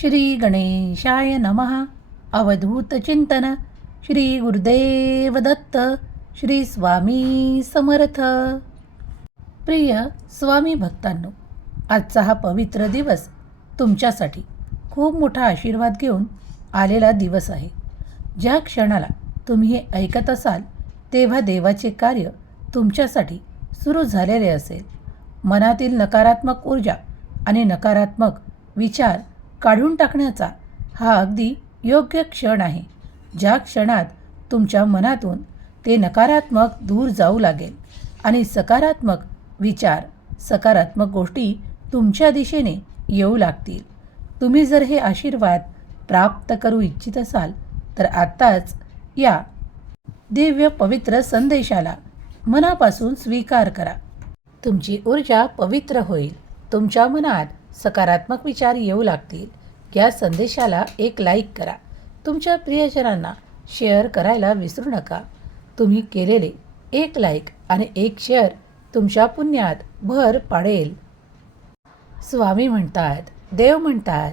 श्री गणेशाय नमः. अवधूत चिंतन. श्री गुरुदेव दत्त. श्री स्वामी समर्थ. प्रिय स्वामी भक्तांनो आजचा हा पवित्र दिवस तुमच्यासाठी खूप मोठा आशीर्वाद घेऊन आलेला दिवस आहे. ज्या क्षणाला तुम्ही हे ऐकत असाल तेव्हा देवाचे कार्य तुमच्यासाठी सुरू झालेले असेल. मनातील नकारात्मक ऊर्जा आणि नकारात्मक विचार काढून टाकण्याचा हा अगदी योग्य क्षण आहे. ज्या क्षणात तुमच्या मनातून ते नकारात्मक दूर जाऊ लागेल आणि सकारात्मक विचार सकारात्मक गोष्टी तुमच्या दिशेने येऊ लागतील. तुम्ही जर हे आशीर्वाद प्राप्त करू इच्छित असाल तर आत्ताच या दिव्य पवित्र संदेशाला मनापासून स्वीकार करा. तुमची ऊर्जा पवित्र होईल. तुमच्या मनात सकारात्मक विचार येऊ लागतील. या संदेशाला एक लाईक करा. तुमच्या प्रियजनांना शेअर करायला विसरू नका. तुम्ही केलेले एक लाईक आणि एक शेअर तुमच्या पुण्यात भर पाडेल. स्वामी म्हणतात देव म्हणतात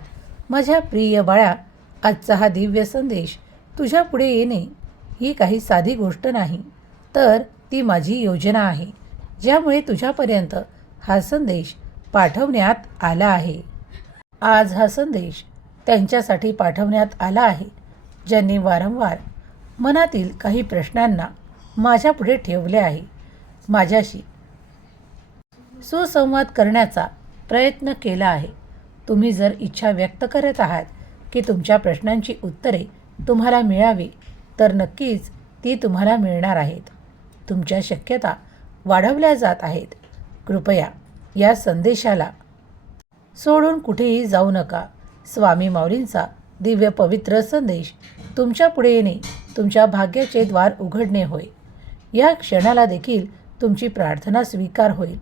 माझ्या प्रिय बाळा आजचा हा दिव्य संदेश तुझ्या पुढे येणे ही काही साधी गोष्ट नाही तर ती माझी योजना आहे ज्यामुळे तुझ्यापर्यंत हा संदेश पाठवण्यात आला आहे. आज हा संदेश त्यांच्यासाठी पाठवण्यात आला आहे. ज्यांनी वारंवार मनातील काही प्रश्नांना माझ्यापुढे ठेवले आहे. माझ्याशी सुसंवाद करण्याचा प्रयत्न केला आहे. तुम्ही जर इच्छा व्यक्त करत आहात की तुमच्या प्रश्नांची उत्तरे तुम्हाला मिळावी तर नक्कीच ती तुम्हाला मिळणार आहेत. तुमच्या शक्यता वाढवल्या जात आहेत. कृपया या संदेशाला सोडून कुठेही जाऊ नका. स्वामी माऊलींचा दिव्य पवित्र संदेश. तुमच्यापुढे येणे तुमच्या भाग्याचे द्वार उघडणे होय. या क्षणाला देखील तुमची प्रार्थना स्वीकार होईल.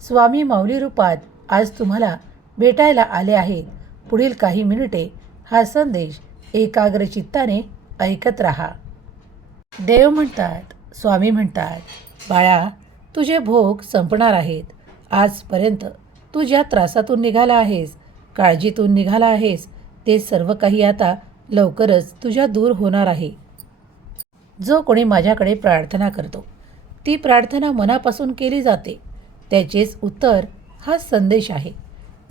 स्वामी माऊली रूपात आज तुम्हाला भेटायला आले आहेत. पुढील काही मिनिटे हा संदेश एकाग्र चित्ताने ऐकत राहा. देव म्हणतात स्वामी म्हणतात बाळा तुझे भोग संपणार आहेत. आजपर्यंत तू ज्या त्रासातून निघाला आहेस काळजीतून निघाला आहेस ते सर्व काही आता लवकरच तुझ्या दूर होणार आहे. जो कोणी माझ्याकडे प्रार्थना करतो ती प्रार्थना मनापासून केली जाते. त्याचेच उत्तर हा संदेश आहे.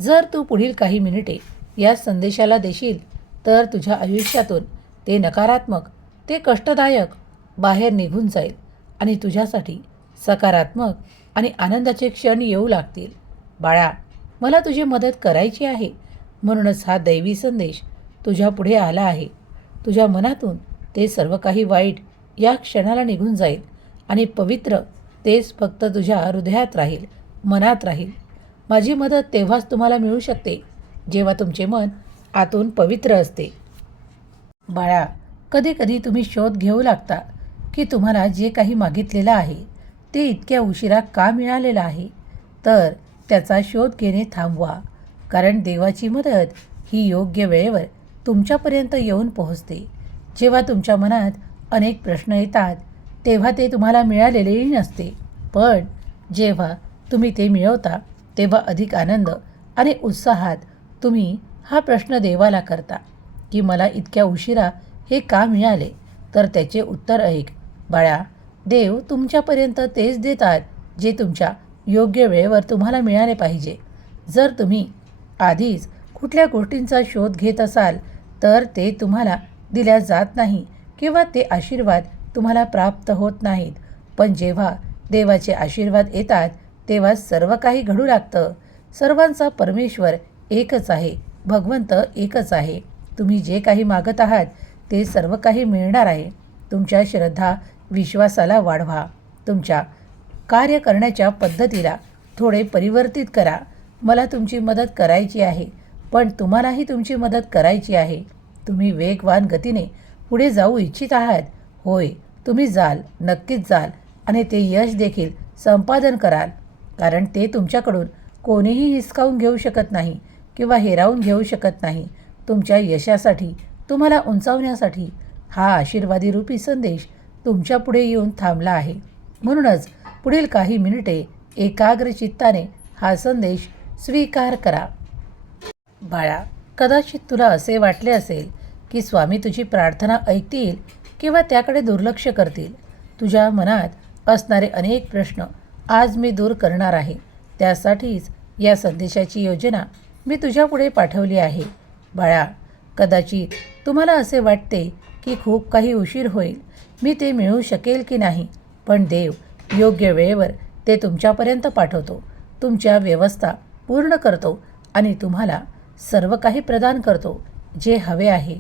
जर तू पुढील काही मिनिटे या संदेशाला देशील तर तुझ्या आयुष्यातून ते नकारात्मक ते कष्टदायक बाहेर निघून जाईल आणि तुझ्यासाठी सकारात्मक आणि आनंदाचे क्षण येऊ लागतील. बाळा मला तुझी मदत करायची आहे. म्हणूनच हा दैवी संदेश तुझ्या पुढे आला आहे. तुझ्या मनातून ते सर्व काही वाईट या क्षणाला निघून जाईल आणि पवित्र तेच फक्त तुझ्या हृदयात राहील मनात राहील. माझी मदत तेव्हाच तुम्हाला मिळू शकते जेव्हा तुमचे मन आतून पवित्र असते. बाळा कधीकधी तुम्ही शोध घेऊ लागता की तुम्हाला जे काही मागितलेलं आहे ते इतक्या उशिरा का मिळालेलं आहे? तर त्याचा शोध घेणे थांबवा. कारण देवाची मदत ही योग्य वेळेवर तुमच्यापर्यंत येऊन पोहोचते. जेव्हा तुमच्या मनात अनेक प्रश्न येतात तेव्हा ते तुम्हाला मिळालेलेही नसते. पण जेव्हा तुम्ही ते मिळवता तेव्हा अधिक आनंद आणि उत्साहात तुम्ही हा प्रश्न देवाला करता की मला इतक्या उशिरा हे का मिळाले? तर त्याचे उत्तर ऐक. बाळा देव तुमच्यापर्यंत तेच देतात जे तुमच्या योग्य वेळेवर तुम्हाला मिळाले पाहिजे. जर तुम्ही आधीच कुठल्या गोष्टींचा शोध घेत असाल तर ते तुम्हाला दिल्या जात नाही किंवा ते आशीर्वाद तुम्हाला प्राप्त होत नाहीत. पण जेव्हा देवाचे आशीर्वाद येतात तेव्हा सर्व काही घडू लागतं. सर्वांचा परमेश्वर एकच आहे भगवंत एकच आहे. तुम्ही जे काही मागत आहात ते सर्व काही मिळणार आहे. तुमच्या श्रद्धा विश्वासाला वाढवा. तुमच्या कार्य करण्याच्या पद्धतीला थोडे परिवर्तित करा. मला तुमची मदत करायची आहे पण तुम्हालाही तुमची मदत करायची आहे. तुम्ही वेगवान गतीने पुढे जाऊ इच्छित आहात. होय तुम्ही जाल नक्कीच जाल आणि ते यश देखील संपादन कराल. कारण ते तुमच्याकडून कोणीही हिसकावून घेऊ शकत नाही किंवा हेरावून घेऊ शकत नाही. तुमच्या यशासाठी तुम्हाला उंचावण्यासाठी हा आशीर्वादी रूपी संदेश तुमच्यापुढे येऊन थांबला आहे. म्हणूनच पुढील काही मिनिटे एकाग्र चित्ताने हा संदेश स्वीकार करा. बाळा कदाचित तुला असे वाटले असेल की स्वामी तुझी प्रार्थना ऐकतील किंवा त्याकडे दुर्लक्ष करतील. तुझ्या मनात असणारे अनेक प्रश्न आज मी दूर करणार आहे. त्यासाठीच या संदेशाची योजना मी तुझ्यापुढे पाठवली आहे. बाळा कदाचित तुम्हाला असे वाटते की खूप काही उशीर होईल. मी ते मिळू शकेल की नाही? पण देव योग्य वेळेवर ते तुमच्यापर्यंत पाठवतो. तुमच्या व्यवस्था पूर्ण करतो आणि तुम्हाला सर्व काही प्रदान करतो जे हवे आहे.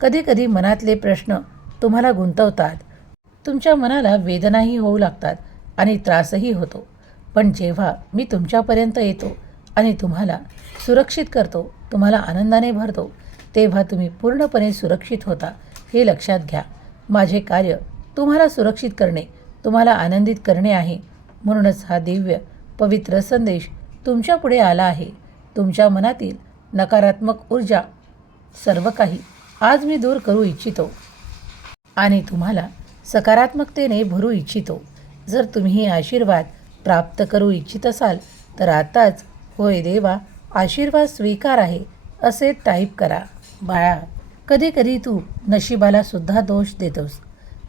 कधीकधी मनातले प्रश्न तुम्हाला गुंतवतात. तुमच्या मनाला वेदनाही होऊ लागतात आणि त्रासही होतो. पण जेव्हा मी तुमच्यापर्यंत येतो आणि तुम्हाला सुरक्षित करतो तुम्हाला आनंदाने भरतो तेव्हा तुम्ही पूर्णपणे सुरक्षित होता हे लक्षात घ्या. माझे कार्य तुम्हाला सुरक्षित करणे तुम्हाला आनंदित करणे आहे. म्हणूनच हा दिव्य पवित्र संदेश तुमच्यापुढे आला आहे. तुमच्या मनातील नकारात्मक ऊर्जा सर्व काही आज मी दूर करू इच्छितो. आणि तुम्हाला सकारात्मकतेने भरू इच्छितो. जर तुम्ही हे आशीर्वाद प्राप्त करू इच्छित असाल तर आताच होय देवा आशीर्वाद स्वीकार आहे असे टाईप करा. बाळा कधीकधी तू नशिबाला सुद्धा दोष देतोस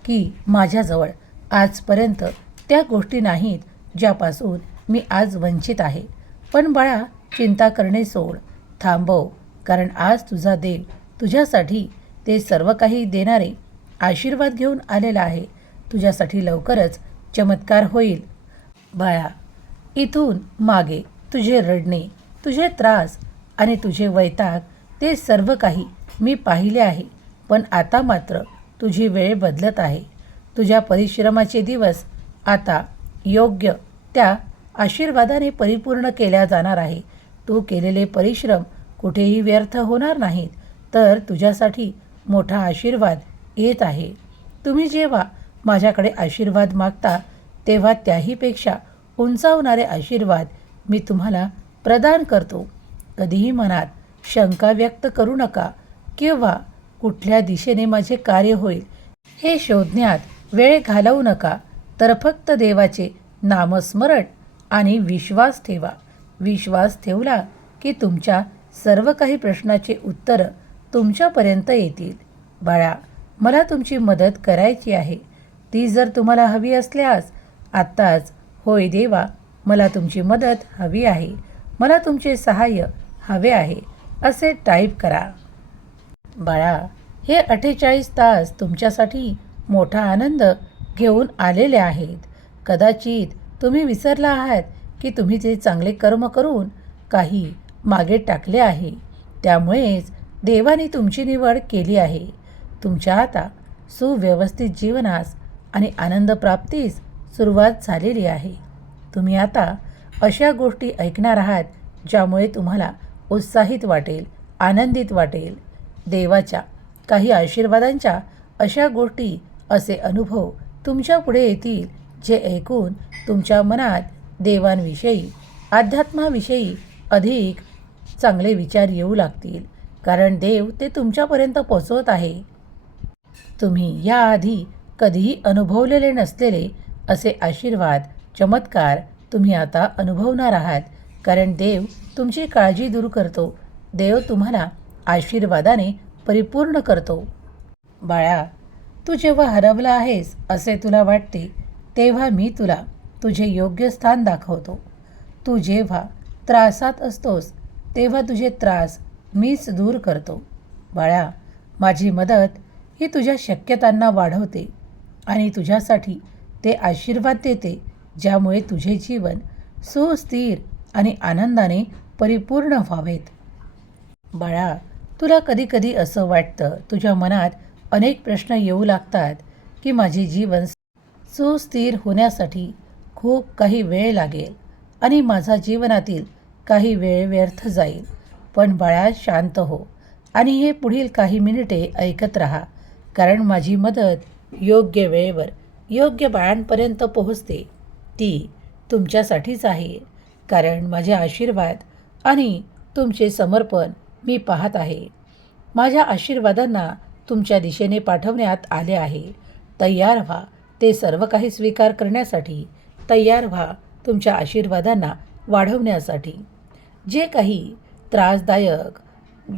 की माझ्याजवळ आजपर्यंत त्या गोष्टी नाहीत ज्यापासून मी आज वंचित आहे. पण बाळा चिंता करणे सोड. थांबव कारण आज तुझा देव तुझ्यासाठी ते सर्व काही देणारे आशीर्वाद घेऊन आलेला आहे. तुझ्यासाठी लवकरच चमत्कार होईल. बाळा इथून मागे तुझे रडणे तुझे त्रास आणि तुझे वैताग ते सर्व काही मी पाहिले आहे. पण आता मात्र तुझी वेळ बदलत आहे. तुझ्या परिश्रमाचे दिवस आता योग्य त्या आशीर्वादाने परिपूर्ण केल्या जाणार आहे. तू केलेले परिश्रम कुठेही व्यर्थ होणार नाहीत तर तुझ्यासाठी मोठा आशीर्वाद येत आहे. तुम्ही जेव्हा माझ्याकडे आशीर्वाद मागता तेव्हा त्याहीपेक्षा उंचावणारे आशीर्वाद मी तुम्हाला प्रदान करतो. कधीही मनात शंका व्यक्त करू नका किंवा कुठल्या दिशेने माझे कार्य होईल हे शोधण्यात वेळ घालवू नका तर फक्त देवाचे नामस्मरण आणि विश्वास ठेवा. विश्वास ठेवला की तुमच्या सर्व काही प्रश्नाचे उत्तरं तुमच्यापर्यंत येतील. बाळा मला तुमची मदत करायची आहे. ती जर तुम्हाला हवी असल्यास आत्ताच होय देवा मला तुमची मदत हवी आहे. मला तुमचे सहाय्य हवे आहे. असे टाईप करा. बाळा हे अठ्ठेचाळीस तास तुमच्यासाठी मोठा आनंद घेऊन आलेले आहेत. कदाचित तुम्ही विसरला आहात की तुम्ही ते चांगले कर्म करून काही मागे टाकले आहे त्यामुळेच देवाने तुमची निवड केली आहे. तुमच्या आता सुव्यवस्थित जीवनास आणि आनंदप्राप्तीस सुरुवात झालेली आहे. तुम्ही आता अशा गोष्टी ऐकणार आहात ज्यामुळे तुम्हाला उत्साहित वाटेल आनंदित वाटेल. देवाच्या काही आशीर्वादांच्या अशा गोष्टी असे अनुभव तुमच्यापुढे येतील जे ऐकून तुमच्या मनात देवांविषयी अध्यात्माविषयी अधिक चांगले विचार येऊ लागतील. कारण देव ते तुमच्यापर्यंत पोचवत आहे. तुम्ही याआधी कधीही अनुभवलेले नसलेले असे आशीर्वाद चमत्कार तुम्ही आता अनुभवणार आहात. कारण देव तुमची काळजी दूर करतो. देव तुम्हाला आशीर्वादाने परिपूर्ण करतो. बाळा तू जेव्हा हरवला आहेस असे तुला वाटते तेव्हा मी तुला तुझे योग्य स्थान दाखवतो. तू जेव्हा त्रासात असतोस तेव्हा तुझे त्रास मीच दूर करतो. बाळा माझी मदत ही तुझ्या शक्यतांना वाढवते आणि तुझ्यासाठी ते आशीर्वाद देते ज्यामुळे तुझे जीवन सुस्थिर आणि आनंदाने परिपूर्ण व्हावेत. बाळा तुला कधीकधी असं वाटतं तुझ्या मनात अनेक प्रश्न येऊ लागतात की माझे जीवन सुस्थिर होण्यासाठी खूप काही वेळ लागेल आणि माझा जीवनातील काही वेळ व्यर्थ जाईल. पण बाळा शांत हो आणि हे पुढील काही मिनिटे ऐकत राहा. कारण माझी मदत योग्य वेळेवर योग्य बाळांपर्यंत पोहोचते. ती तुमच्यासाठीच आहे. कारण माझे आशीर्वाद आणि तुमचे समर्पण मी पाहत आहे. माझ्या आशीर्वादांना तुमच्या दिशेने पाठवण्यात आले आहे. तयार व्हा. ते सर्व काही स्वीकार करण्यासाठी तयार व्हा तुमच्या आशीर्वादांना वाढवण्यासाठी. जे काही त्रासदायक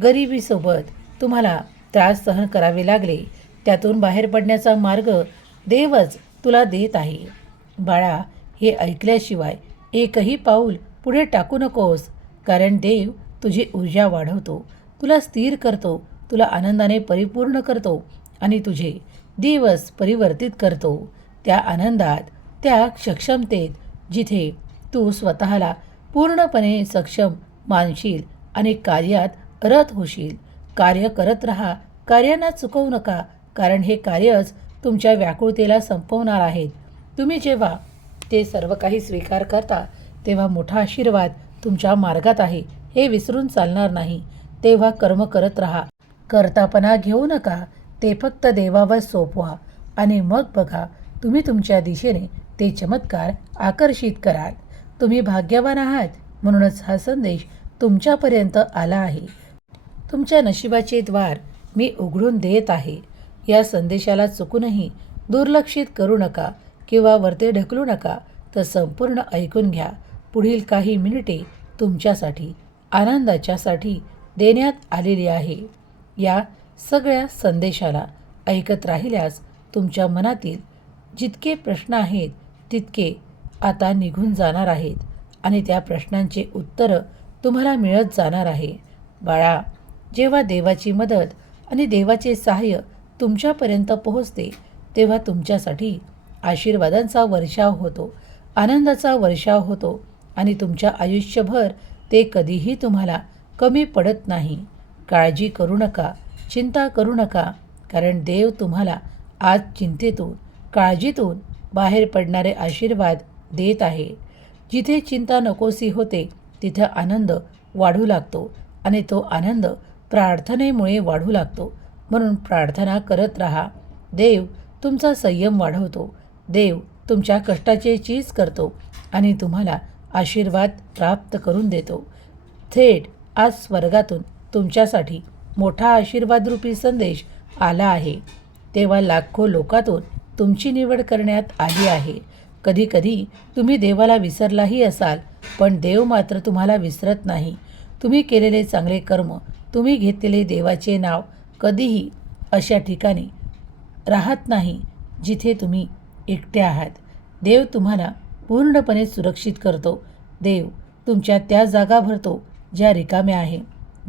गरिबीसोबत तुम्हाला त्रास सहन करावे लागले त्यातून बाहेर पडण्याचा मार्ग देवच तुला देत आहे. बाळा हे ऐकल्याशिवाय एकही पाऊल पुढे टाकू नकोस कारण देव तुझी ऊर्जा वाढवतो. तुला स्थिर करतो. तुला आनंदाने परिपूर्ण करतो आणि तुझे दिवस परिवर्तित करतो. त्या आनंदात त्या सक्षमतेत जिथे तू स्वतःला पूर्णपणे सक्षम मानशील आणि कार्यात रत होशील. कार्य करत राहा कार्यांना चुकवू नका कारण हे कार्यच तुमच्या व्याकुळतेला संपवणार आहेत. तुम्ही जेव्हा ते सर्व काही स्वीकार करता तेव्हा मोठा आशीर्वाद तुमच्या मार्गात आहे हे विसरून चालणार नाही. तेव्हा कर्म करत राहा. करतापणा घेऊ नका ते फक्त देवावर सोपवा. आणि मग बघा तुम्ही तुमच्या दिशेने ते चमत्कार आकर्षित कराल. तुम्ही भाग्यवान आहात म्हणूनच हा संदेश तुमच्यापर्यंत आला आहे. तुमच्या नशिबाचे द्वार मी उघडून देत आहे. या संदेशाला चुकूनही दुर्लक्षित करू नका किंवा वरते ढकलू नका तर संपूर्ण ऐकून घ्या. पुढील काही मिनिटे तुमच्यासाठी आनंदाच्यासाठी देण्यात आलेली आहे. या सगळ्या संदेशाला ऐकत राहिल्यास तुमच्या मनातील जितके प्रश्न आहेत तितके आता निघून जाणार आहेत आणि त्या प्रश्नांचे उत्तरं तुम्हाला मिळत जाणार आहे. बाळा जेव्हा देवाची मदत आणि देवाचे सहाय्य तुमच्यापर्यंत पोहोचते तेव्हा तुमच्यासाठी आशीर्वादांचा वर्षाव होतो आनंदाचा वर्षाव होतो आणि तुमच्या आयुष्यभर ते कधीही तुम्हाला कमी पडत नाही. काळजी करू नका चिंता करू नका कारण देव तुम्हाला आज चिंतेतून काळजीतून बाहेर पडणारे आशीर्वाद देत आहे. जिथे चिंता नकोसी होते तिथं आनंद वाढू लागतो आणि तो आनंद प्रार्थनेमुळे वाढू लागतो. म्हणून प्रार्थना करत राहा. देव तुमचा संयम वाढवतो. देव तुमच्या कष्टाचे चीज करतो आणि तुम्हाला आशीर्वाद प्राप्त करून देतो. थेट आज स्वर्गातून तुमच्यासाठी मोठा आशीर्वादरूपी संदेश आला आहे. तेव्हा लाखो लोकातून तुमची निवड करण्यात आली आहे. कधीकधी तुम्ही देवाला विसरलाही असाल पण देव मात्र तुम्हाला विसरत नाही. तुम्ही केलेले चांगले कर्म तुम्ही घेतलेले देवाचे नाव कधीही अशा ठिकाणी राहत नाही जिथे तुम्ही एकटे आहात. देव तुम्हाला पूर्णपणे सुरक्षित करतो. देव तुमच्या त्या जागा भरतो ज्या रिकाम्या आहे.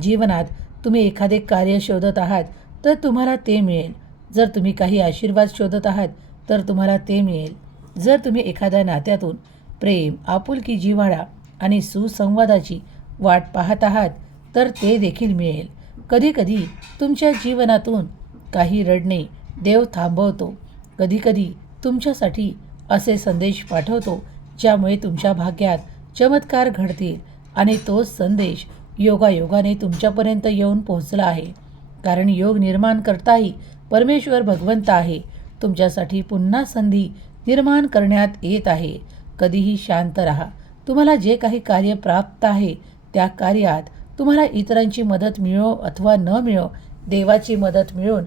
जीवनात तुम्ही एखादे कार्य शोधत आहात तर तुम्हाला ते मिळेल. जर तुम्ही काही आशीर्वाद शोधत आहात तर तुम्हाला ते मिळेल. जर तुम्ही एखाद्या नात्यातून प्रेम आपुलकी जिव्हाळा आणि सुसंवादाची वाट पाहत आहात तर ते देखील मिळेल. कधीकधी तुमच्या जीवनातून काही रडणे देव थांबवतो. कधीकधी तुमच्यासाठी असे संदेश पाठवतो ज्यामुळे तुमच्या भाग्यात चमत्कार घडतील आणि तो संदेश योगायोगाने तुमच्यापर्यंत येऊन पोहोचला आहे. कारण योग निर्माण करताही परमेश्वर भगवंत आहे. तुमच्यासाठी पुन्हा संधी निर्माण करण्यात येत आहे. कधीही शांत राहा. तुम्हाला जे काही कार्य प्राप्त आहे त्या कार्यात तुम्हाला इतरांची मदत मिळो अथवा न मिळो देवाची मदत मिळून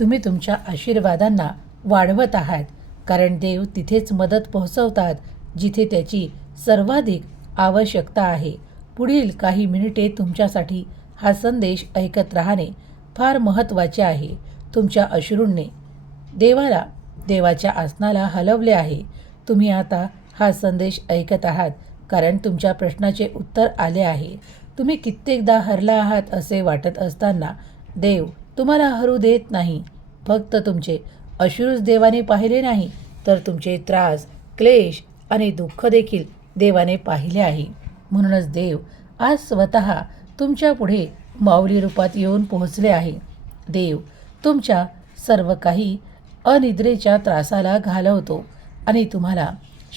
तुम्ही तुमच्या आशीर्वादांना वाढवत आहात. कारण देव तिथेच मदत पोहोचवतात जिथे त्याची सर्वाधिक आवश्यकता आहे. पुढील काही मिनिटे तुमच्यासाठी हा संदेश ऐकत राहणे फार महत्त्वाचे आहे. तुमच्या अश्रूंने देवाला देवाच्या आसनाला हलवले आहे. तुम्ही आता हा संदेश ऐकत आहात कारण तुमच्या प्रश्नाचे उत्तर आले आहे. तुम्ही कित्येकदा हरला आहात असे वाटत असताना देव तुम्हाला हरू देत नाही. फक्त तुमचे अश्रूच देवाने पाहिले नाही तर तुमचे त्रास क्लेश आणि दुःख देखील देवाने पाहिले आहे. म्हणूनच देव आज स्वतः तुमच्यापुढे माऊली रूपात येऊन पोहोचले आहे. देव तुमच्या सर्व काही अनिद्रेच्या त्रासाला घालवतो आणि तुम्हाला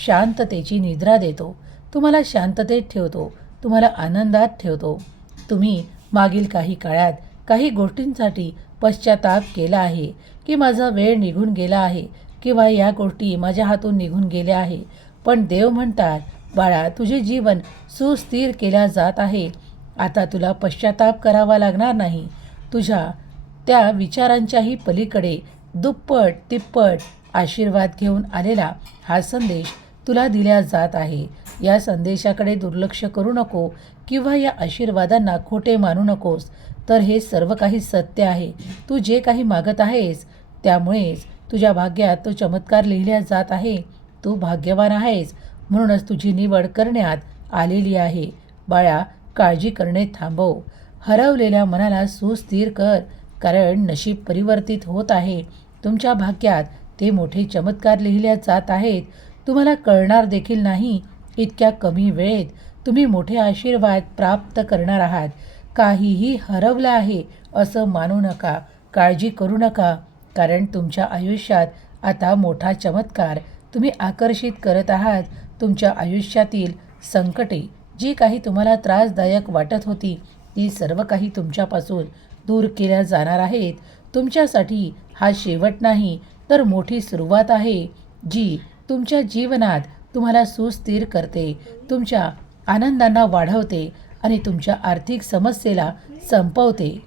शांततेची निद्रा देतो. तुम्हाला शांततेत ठेवतो. तुम्हाला आनंदात ठेवतो. तुम्ही मागील काही काळात काही गोष्टींसाठी पश्चाताप केला आहे की माझा वेळ निघून गेला आहे किंवा या गोष्टी माझ्या हातून निघून गेल्या आहे. पण देव म्हणतात बाळा तुझे जीवन सुस्थिर केल्या जात आहे. आता तुला पश्चाताप करावा लागणार नाही. तुझ्या त्या विचारांच्याही पलीकडे दुप्पट तिप्पट आशीर्वाद घेऊन आलेला हा संदेश तुला दिला जात आहे. या संदेशाकडे दुर्लक्ष करू नको किंवा या आशीर्वादांना खोटे मानू नकोस. तर हे सर्व काही सत्य आहे. तू जे काही मागत आहेस त्यामुळेच तुझ्या भाग्यात तो चमत्कार लिहिल्या जात आहे. तू भाग्यवान आहेस. म्हणूनच तुझी निवड करण्यात आलेली आहे. बाळा काळजी करणे थांबव. हरवलेल्या मनाला सुस्थिर कर कारण नशीब परिवर्तित होत आहे. तुमच्या भाग्यात ते मोठे चमत्कार लिहिल्या जात आहेत. तुम्हाला कळणार देखील नाही इतक्या कमी वेळेत तुम्ही मोठे आशीर्वाद प्राप्त करणार आहात. काहीही हरवलं आहे असं मानू नका काळजी करू नका कारण तुमच्या आयुष्यात आता मोठा चमत्कार तुम्ही आकर्षित करत आहात. तुमच्या आयुष्यातील संकटे जी काही तुम्हाला त्रासदायक वाटत होती ती सर्व काही तुमच्यापासून दूर केल्या जाणार आहेत. तुमच्यासाठी हा शेवट नाही तर मोठी सुरुवात आहे जी तुमच्या जीवनात तुम्हाला सुस्थिर करते तुमच्या आनंदांना वाढवते आणि तुमच्या आर्थिक समस्येला संपवते.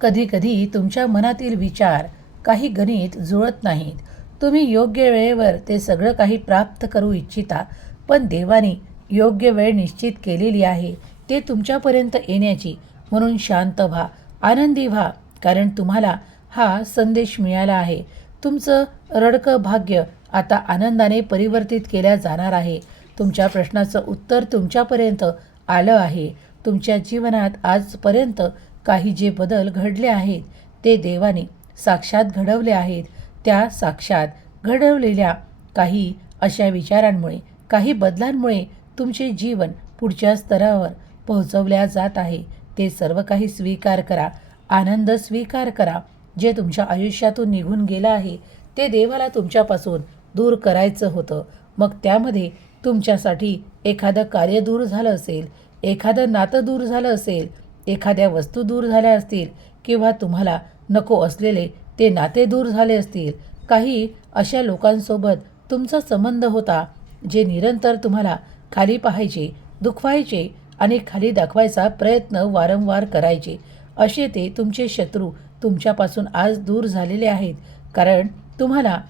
कधीकधी तुमच्या मनातील विचार काही गणित जुळत नाहीत. तुम्ही योग्य वेळेवर ते सगळं काही प्राप्त करू इच्छिता पण देवाने योग्य वेळ निश्चित केलेली आहे. ते तुमच्यापर्यंत येण्याची. म्हणून शांत व्हा आनंदी व्हा कारण तुम्हाला हा संदेश मिळाला आहे. तुमचं रडकं भाग्य आता आनंदाने परिवर्तित केल्या जाणार आहे. तुमच्या प्रश्नाचं उत्तर तुमच्यापर्यंत आलं आहे. तुमच्या जीवनात आजपर्यंत काही जे बदल घडले आहेत ते देवाने साक्षात घडवले आहेत. त्या साक्षात घडवलेल्या काही अशा विचारांमुळे काही बदलांमुळे तुमचे जीवन पुढच्या स्तरावर पोहोचवल्या जात आहे. ते सर्व काही स्वीकार करा. आनंद स्वीकार करा. जे तुमच्या आयुष्यातून निघून गेलं आहे ते देवाला तुमच्यापासून दूर करायचं होतं. मग त्यामध्ये तुमच्यासाठी एखादं कार्य दूर झालं असेल एखादं नातं दूर झालं असेल एखाद्या वस्तू दूर झाल्या असतील किंवा तुम्हाला नको असलेले ते नाते दूर झाले असतील काही अशा लोकांसोबत तुमचा संबंध होता. जे निरंतर तुम्हाला खाली पाहायचे दुखवायचे आणि खाली दाखवायचा प्रयत्न वारंवार करायचे असे ते तुमचे शत्रू तुमच्यापासून आज दूर झालेले आहेत. कारण तुम्हाला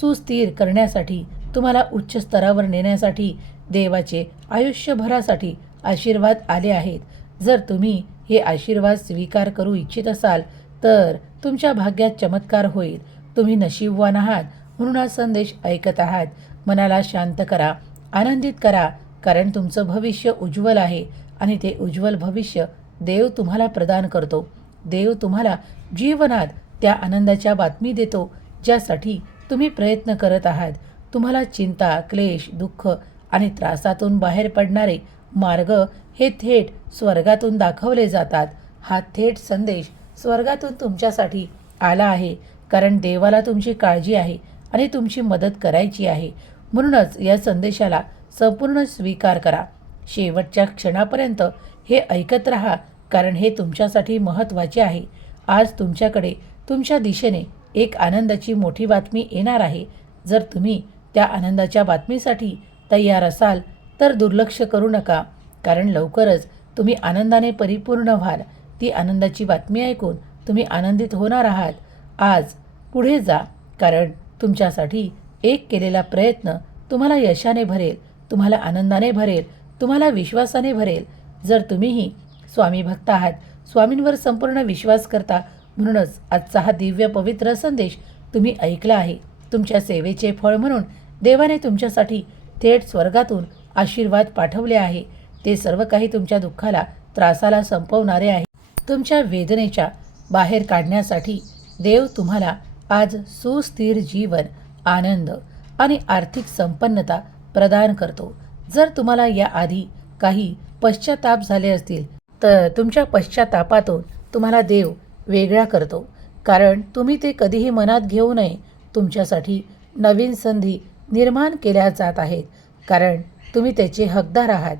सुस्थिर करण्यासाठी तुम्हाला उच्च स्तरावर नेण्यासाठी देवाचे आयुष्यभरासाठी आशीर्वाद आले आहेत. जर तुम्ही हे आशीर्वाद स्वीकार करू इच्छित असाल तर तुमच्या भाग्यात चमत्कार होईल. तुम्ही नशीबवान आहात म्हणून हा संदेश ऐकत आहात. मनाला शांत करा आनंदित करा कारण तुमचं भविष्य उज्ज्वल आहे आणि ते उज्ज्वल भविष्य देव तुम्हाला प्रदान करतो. देव तुम्हाला जीवनात त्या आनंदाच्या बातमी देतो ज्यासाठी तुम्ही प्रयत्न करत आहात. तुम्हाला चिंता क्लेश दुःख आणि त्रासातून बाहेर पडणारे मार्ग हे थेट स्वर्गातून दाखवले जातात. हा थेट संदेश स्वर्गातून तुमच्यासाठी आला आहे कारण देवाला तुमची काळजी आहे आणि तुमची मदत करायची आहे. म्हणूनच या संदेशाला संपूर्ण स्वीकार करा. शेवटच्या क्षणापर्यंत हे ऐकत राहा कारण हे तुमच्यासाठी महत्त्वाचे आहे. आज तुमच्याकडे तुमच्या दिशेने एक आनंदाची मोठी बातमी येणार आहे. जर तुम्ही त्या आनंदाच्या बातमीसाठी तयार असाल तर दुर्लक्ष करू नका कारण लवकरच तुम्ही आनंदाने परिपूर्ण व्हाल. ती आनंदाची बातमी ऐकून तुम्ही आनंदित होणार आहात. आज पुढे जा कारण तुमच्यासाठी एक केलेला प्रयत्न तुम्हाला यशाने भरेल तुम्हाला आनंदाने भरेल तुम्हाला विश्वासाने भरेल. जर तुम्हीही स्वामी भक्त आहात स्वामींवर संपूर्ण विश्वास करता म्हणूनच आजचा हा दिव्य पवित्र संदेश तुम्ही ऐकला आहे. तुमच्या सेवेचे फळ म्हणून देवाने तुमच्यासाठी थेट स्वर्गातून आशीर्वाद पाठवले आहे. ते सर्व काही तुमच्या दुःखाला त्रासाला संपवणारे आहे. तुमच्या वेदनेच्या बाहेर काढण्यासाठी देव तुम्हाला आज सुस्थिर जीवन आनंद आणि आर्थिक संपन्नता प्रदान करतो. जर तुम्हाला याआधी काही पश्चाताप झाले असतील तर तुमच्या पश्चातापातून तुम्हाला देव वेगळा करतो. कारण तुम्ही ते कधीही मनात घेऊ नये. तुमच्यासाठी नवीन संधी निर्माण केल्या जात आहेत. कारण तुम्ही त्याचे हकदार आहात.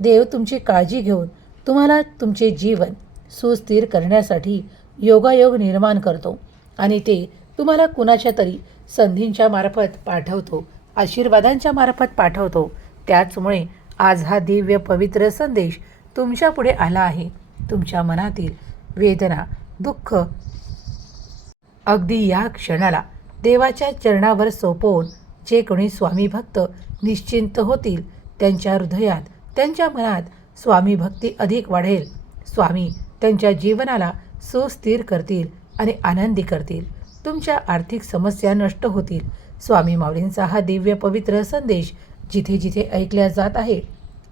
देव तुमची काळजी घेऊन तुम्हाला तुमचे जीवन सुस्थिर करण्यासाठी योगायोग निर्माण करतो. आणि ते तुम्हाला कुणाच्या तरी संधींच्या मार्फत पाठवतो आशीर्वादांच्या मार्फत पाठवतो. त्याचमुळे आज हा दिव्य पवित्र संदेश तुमच्यापुढे आला आहे. तुमच्या मनातील वेदना दुःख अगदी या क्षणाला देवाच्या चरणावर सोपवून जे कोणी स्वामी भक्त निश्चिंत होतील त्यांच्या हृदयात त्यांच्या मनात स्वामी भक्ती अधिक वाढेल. स्वामी त्यांच्या जीवनाला सुस्थिर करतील आणि आनंदी करतील. तुमच्या आर्थिक समस्या नष्ट होतील. स्वामी माऊलींचा हा दिव्य पवित्र संदेश जिथे जिथे ऐकल्या जात आहे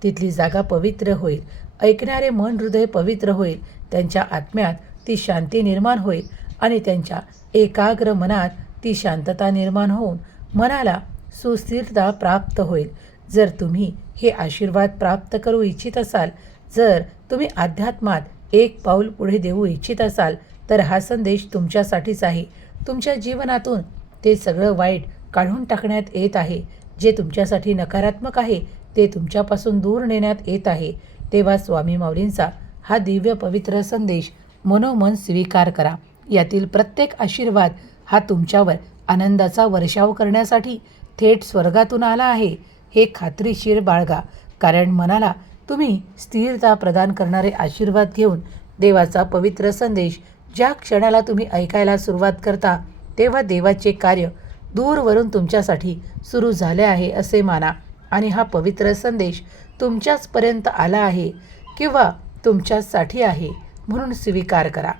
तिथली जागा पवित्र होईल. ऐकणारे मन हृदय पवित्र होईल. त्यांच्या आत्म्यात ती शांती निर्माण होईल आणि त्यांच्या एकाग्र मनात ती शांतता निर्माण होऊन मनाला सुस्थिरता प्राप्त होईल. जर तुम्ही हे आशीर्वाद प्राप्त करू इच्छित असाल जर तुम्ही अध्यात्मात एक पाऊल पुढे देऊ इच्छित असाल तर हा संदेश तुमच्यासाठीच आहे. तुमच्या जीवनातून ते सगळं वाईट काढून टाकण्यात येत आहे. जे तुमच्यासाठी नकारात्मक आहे ते तुमच्यापासून दूर नेण्यात येत आहे. तेव्हा स्वामी माऊलींचा हा दिव्य पवित्र संदेश मनोमन स्वीकार करा. यातील प्रत्येक आशीर्वाद हा तुमच्यावर आनंदाचा वर्षाव करण्यासाठी थेट स्वर्गातून आला आहे. हे खात्रीशीर बाळगा कारण मनाला तुम्ही स्थिरता प्रदान करणारे आशीर्वाद घेऊन देवाचा पवित्र संदेश ज्या क्षणाला तुम्ही ऐकायला सुरुवात करता तेव्हा देवाचे कार्य दूरवरून तुमच्यासाठी सुरू झाले आहे असे माना. आणि हा पवित्र संदेश तुमच्याचपर्यंत आला आहे किंवा तुमच्यासाठी आहे म्हणून स्वीकार करा.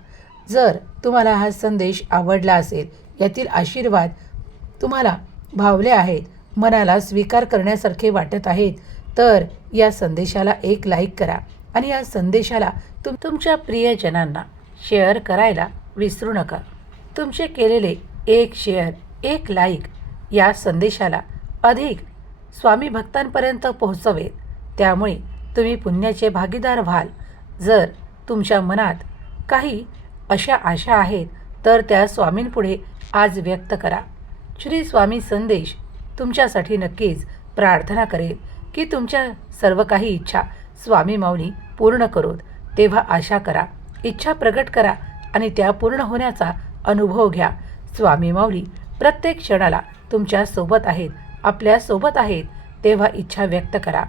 जर तुम्हाला हा संदेश आवडला असेल यातील आशीर्वाद तुम्हाला भावले आहेत मनाला स्वीकार करण्यासारखे वाटत आहेत तर या संदेशाला एक लाईक करा. आणि या संदेशाला तुम तुमच्या प्रियजनांना शेअर करायला विसरू नका. तुमचे केलेले एक शेअर एक लाईक या संदेशाला अधिक स्वामी भक्तांपर्यंत पोहोचवेल त्यामुळे तुम्ही पुण्याचे भागीदार व्हाल. जर तुमच्या मनात काही अशा आशा आहेत तर त्या स्वामींपुढे आज व्यक्त करा. श्री स्वामी संदेश तुमच्यासाठी नक्कीच प्रार्थना करेल की तुमच्या सर्व काही इच्छा स्वामी माऊली पूर्ण करोत. तेव्हा आशा करा. इच्छा प्रगट करा आणि त्या पूर्ण होण्याचा अनुभव घ्या. स्वामी माऊली प्रत्येक क्षणाला तुमच्यासोबत आहेत आपल्यासोबत आहेत तेव्हा इच्छा व्यक्त करा.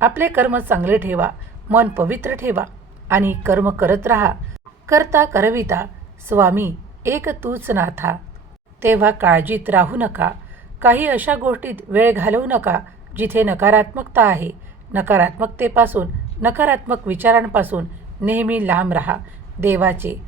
आपले कर्म चांगले ठेवा मन पवित्र ठेवा आणि कर्म करत राहा. करता करविता स्वामी एक तूच नाथा. तेव्हा काळजीत राहू नका. काही अशा गोष्टीत वेळ घालवू नका जिथे नकारात्मकता आहे. नकारात्मकतेपासून नकारात्मक विचारांपासून नेहमी लांब राहा. देवाचे.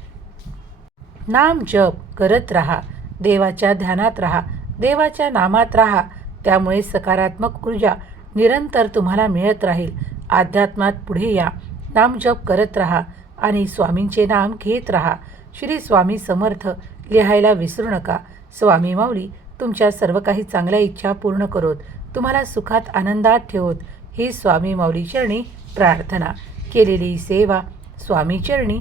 नाम जप करत राहा देवाच्या ध्यानात राहा देवाच्या नामात राहा त्यामुळे सकारात्मक ऊर्जा निरंतर तुम्हाला मिळत राहील. अध्यात्मात पुढे या. नामजप करत राहा आणि स्वामींचे नाम घेत राहा. श्री स्वामी समर्थ लिहायला विसरू नका. स्वामी माऊली तुमच्या सर्व काही चांगल्या इच्छा पूर्ण करोत. तुम्हाला सुखात आनंदात ठेवत. ही स्वामी माऊली चरणी प्रार्थना. केलेली सेवा स्वामी चरणी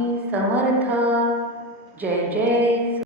J J.